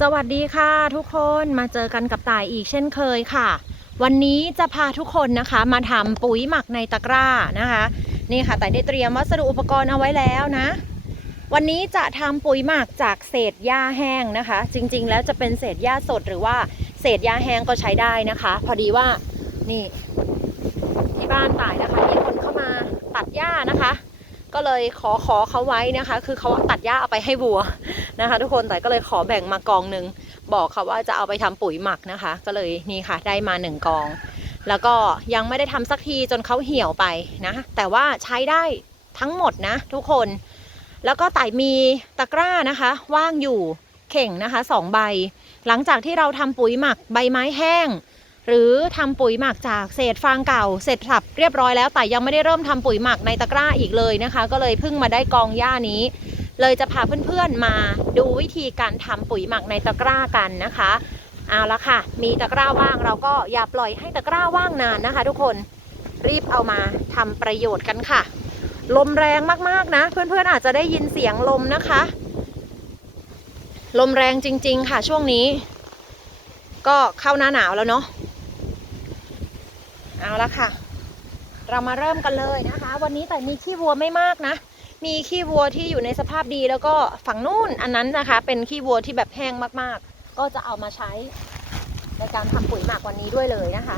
สวัสดีค่ะทุกคนมาเจอกันกับต่ายอีกเช่นเคยค่ะ วันนี้จะพาทุกคนนะคะมาทำปุ๋ยหมักในตะกร้านะคะนี่ค่ะแต่ได้เตรียมวัสดุอุปกรณ์เอาไว้แล้วนะ วันนี้จะทำปุ๋ยหมักจากเศษหญ้าแห้งนะคะ จริง ๆ แล้วจะเป็นเศษหญ้าสดหรือว่าเศษหญ้าแห้งก็ใช้ได้นะคะ พอดีว่านี่ที่บ้านต่ายนะคะมีคนเข้ามาตัดหญ้านะคะ ก็เลยขอขอเขาไว้นะคะ คือเขาตัดหญ้าเอาไปให้วัวนะคะ ทุกคนแต่ก็เลยขอแบ่งมากองหนึ่งบอกค่ะว่าจะเอาไปทำปุ๋ยหมักนะคะ ก็เลยนี่ค่ะได้มาหนึ่งกอง แล้วก็ยังไม่ได้ทำสักทีจนเขาเหี่ยวไปนะ แต่ว่าใช้ได้ทั้งหมดนะ ทุกคนแล้วก็ไต่มีตะกร้านะคะ ว่างอยู่เข่งนะคะสองใบ หลังจากที่เราทำปุ๋ยหมักใบไม้แห้ง หรือทำปุ๋ยหมักจากเศษฟางเก่าเสร็จสับเรียบร้อยแล้ว แต่ยังไม่ได้เริ่มทำปุ๋ยหมักในตะกร้าอีกเลยนะคะ ก็เลยเพิ่งมาได้กองหญ้านี้ เลยจะพาเพื่อนๆมาดูวิธีการทำปุ๋ยหมักในตะกร้ากันนะคะเอาละค่ะ มีตะกร้าว่างเราก็อย่าปล่อยให้ตะกร้าว่างนานนะคะ ทุกคนรีบเอามาทำประโยชน์กันค่ะ ลมแรงมากๆนะ เพื่อนๆอาจจะได้ยินเสียงลมนะคะ ลมแรงจริง ๆ ค่ะช่วงนี้ ก็เข้าหน้าหนาวแล้วเนาะ เอาละค่ะ เรามาเริ่มกันเลยนะคะ วันนี้แต่มีขี้วัวไม่มากนะ มีขี้วัวที่อยู่ในสภาพดีแล้วก็ฝั่งนู่นอันนั้นนะคะ เป็นขี้วัวที่แบบแห้งมากๆ ก็จะเอามาใช้ในการทำปุ๋ยหมักวันนี้ด้วยเลยนะคะ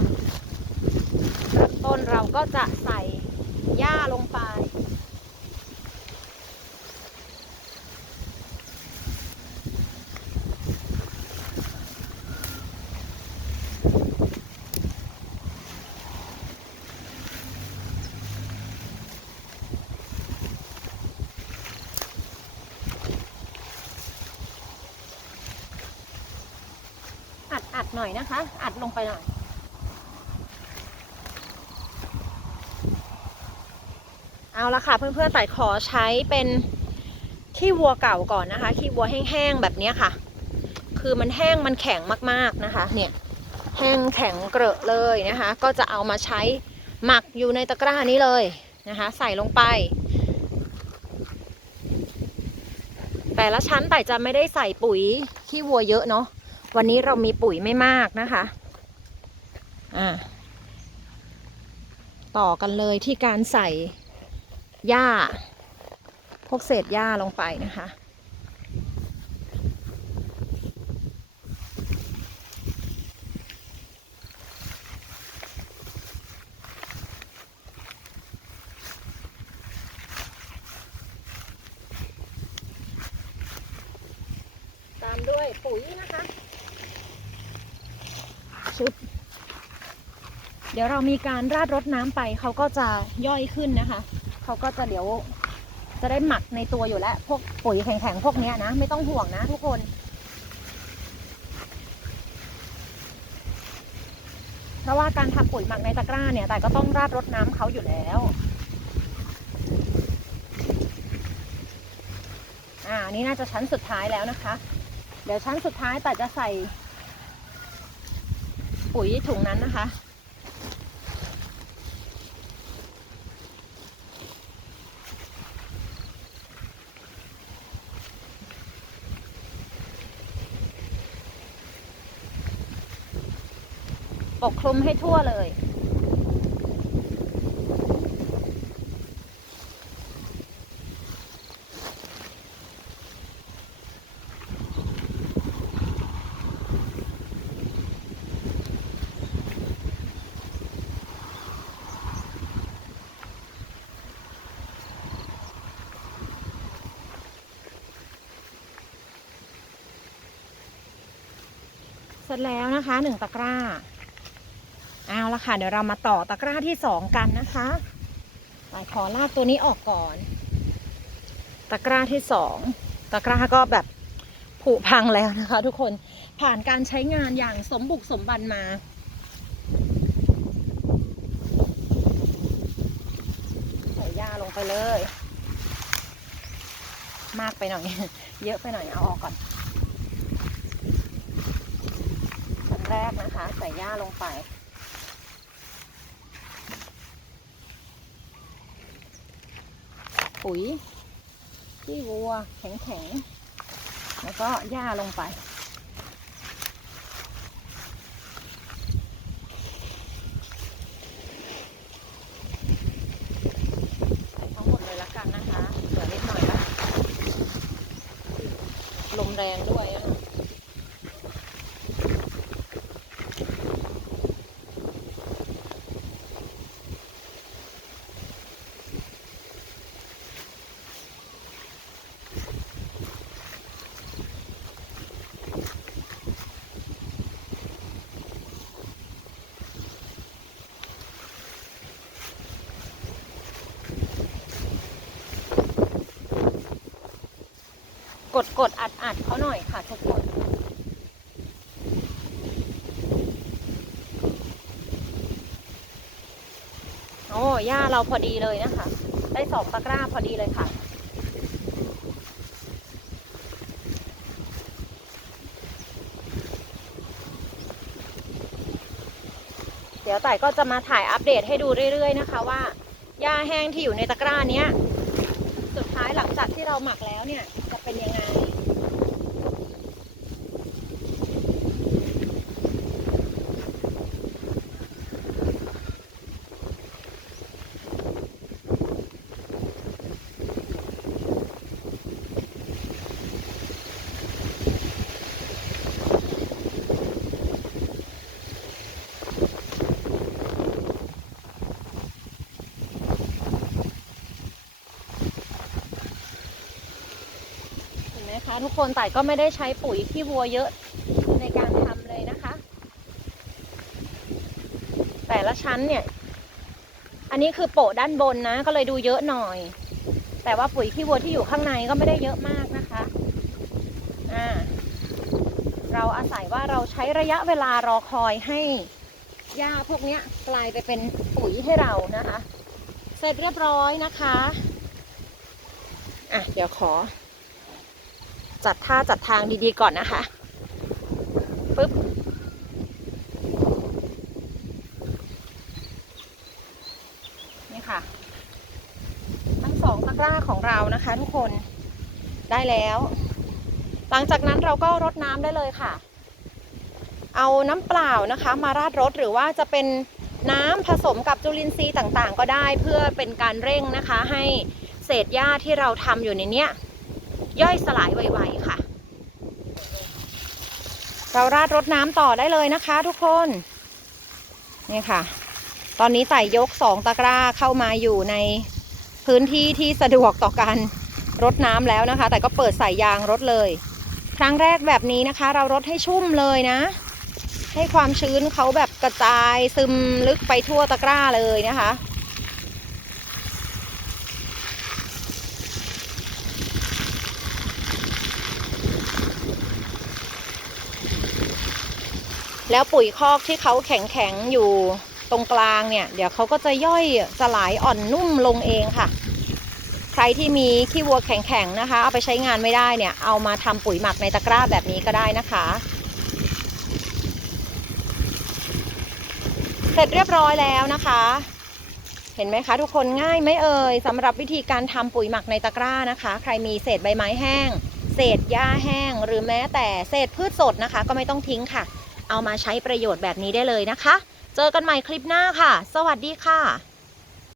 ต้นเราก็จะใส่หญ้าลงไป หน่อยนะคะ อัดลงไปหน่อย เอาละค่ะเพื่อนๆแต่ขอใช้เป็นขี้วัวเก่าก่อนนะคะ ขี้วัวแห้งๆแบบนี้ค่ะ คือมันแห้งมันแข็งมากๆนะคะ เนี่ยแห้งแข็งเกรอะเลยนะคะ ก็จะเอามาใช้หมักอยู่ในตะกร้านี้เลยนะคะ ใส่ลงไป แต่ละชั้นแต่จะไม่ได้ใส่ปุ๋ยขี้วัวเยอะเนาะ วันนี้เรามีปุ๋ยไม่มากนะคะ อ่า ต่อกันเลยที่การใส่หญ้า พวกเศษหญ้าลงไปนะคะ ตามด้วยปุ๋ยนะคะ ชุบเดี๋ยวเรามีการราดรดน้ำไปเขาก็จะย่อยขึ้นนะคะ เขาก็จะเดี๋ยวจะได้หมักในตัวอยู่แล้ว พวกปุ๋ยแข็งๆพวกนี้นะ ไม่ต้องห่วงนะทุกคนเพราะว่าการทำปุ๋ยหมักในตะกร้าเนี่ย แต่ก็ต้องราดรดน้ำเขาอยู่แล้ว อ่า นี่น่าจะชั้นสุดท้ายแล้วนะคะ เดี๋ยวชั้นสุดท้ายแต่จะใส่ ปุ๋ยถุงนั้นนะคะ ปกคลุมให้ทั่วเลย เสร็จแล้วนะคะหนึ่งตะกร้า เอาละค่ะ เดี๋ยวเรามาต่อตะกร้าที่สองกันนะคะไปขอลากตัวนี้ออกก่อน ตะกร้าที่สองตะกร้าก็แบบผุพังแล้วนะคะ ทุกคนผ่านการใช้งานอย่างสมบุกสมบันมาใส่หญ้าลงไปเลย มากไปหน่อย เยอะไปหน่อยเอาออกก่อน ชั้น แรกนะคะ ใส่หญ้าลงไป ปุ๋ยที่วัวแข็งๆ แล้วก็หญ้าลงไป กดกดอัดอัดเขาหน่อยค่ะทุกคน โอ้หญ้าเราพอดีเลยนะคะ ได้สองตะกร้าพอดีเลยค่ะเดี๋ยวต่ายก็จะมาถ่ายอัปเดตให้ดูเรื่อยๆนะคะว่าหญ้าแห้งที่อยู่ในตะกร้าเนี้ย สุดท้ายหลังจากที่เราหมักแล้วเนี่ยจะเป็นยังไง นไหมคะ ทุกคนแต่ายก็ไม่ได้ใช้ปุ๋ยขี้วัวเยอะในการทำเลยนะคะ แต่ละชั้นเนี่ย อันนี้คือโปะด้านบนนะ ก็เลยดูเยอะหน่อย แต่ว่าปุ๋ยขี้วัวที่อยู่ข้างในก็ไม่ได้เยอะมากนะคะอ่าเราอาศัยว่าเราใช้ระยะเวลารอคอยให้หญ้าพวกนี้กลายไปเป็นปุ๋ยให้เรานะคะ เสร็จเรียบร้อยนะคะ อะ เดี๋ยวขอ จัดท่าจัดทางดีๆก่อนนะคะปึ๊บนี่ค่ะ ทั้งสองตะกร้าของเรานะคะ ทุกคนได้แล้ว หลังจากนั้นเราก็รดน้ำได้เลยค่ะ เอาน้ำเปล่านะคะ มาราดรดหรือว่าจะเป็นน้ำผสมกับจุลินทรีย์ต่างๆ ก็ได้เพื่อเป็นการเร่งนะคะ ให้เศษหญ้าที่เราทำอยู่ในเนี้ย ย่อยสลายไวๆค่ะ เราราดรดน้ำต่อได้เลยนะคะทุกคนนี่ค่ะ ตอนนี้ไต่ยกสองตะกร้าเข้ามาอยู่ในพื้นที่ที่สะดวกต่อการรดน้ำแล้วนะคะ แต่ก็เปิดใส่ยางรดเลย ครั้งแรกแบบนี้นะคะ เรารดให้ชุ่มเลยนะ ให้ความชื้นเขาแบบกระจายซึมลึกไปทั่วตะกร้าเลยนะคะ แล้วปุ๋ยคอกที่เขาแข็งๆอยู่ตรงกลางเนี่ย เดี๋ยวเขาก็จะย่อยสลายอ่อนนุ่มลงเองค่ะ ใครที่มีขี้วัวแข็งๆนะคะ เอาไปใช้งานไม่ได้เนี่ย เอามาทำปุ๋ยหมักในตะกร้าแบบนี้ก็ได้นะคะ เสร็จเรียบร้อยแล้วนะคะ เห็นไหมคะ ทุกคนง่ายไหมเอ่ยสำหรับวิธีการทำปุ๋ยหมักในตะกร้านะคะ ใครมีเศษใบไม้แห้ง เศษหญ้าแห้ง หรือแม้แต่เศษพืชสดนะคะ ก็ไม่ต้องทิ้งค่ะ เอามาใช้ประโยชน์แบบนี้ได้เลยนะคะ เจอกันใหม่คลิปหน้าค่ะ สวัสดีค่ะ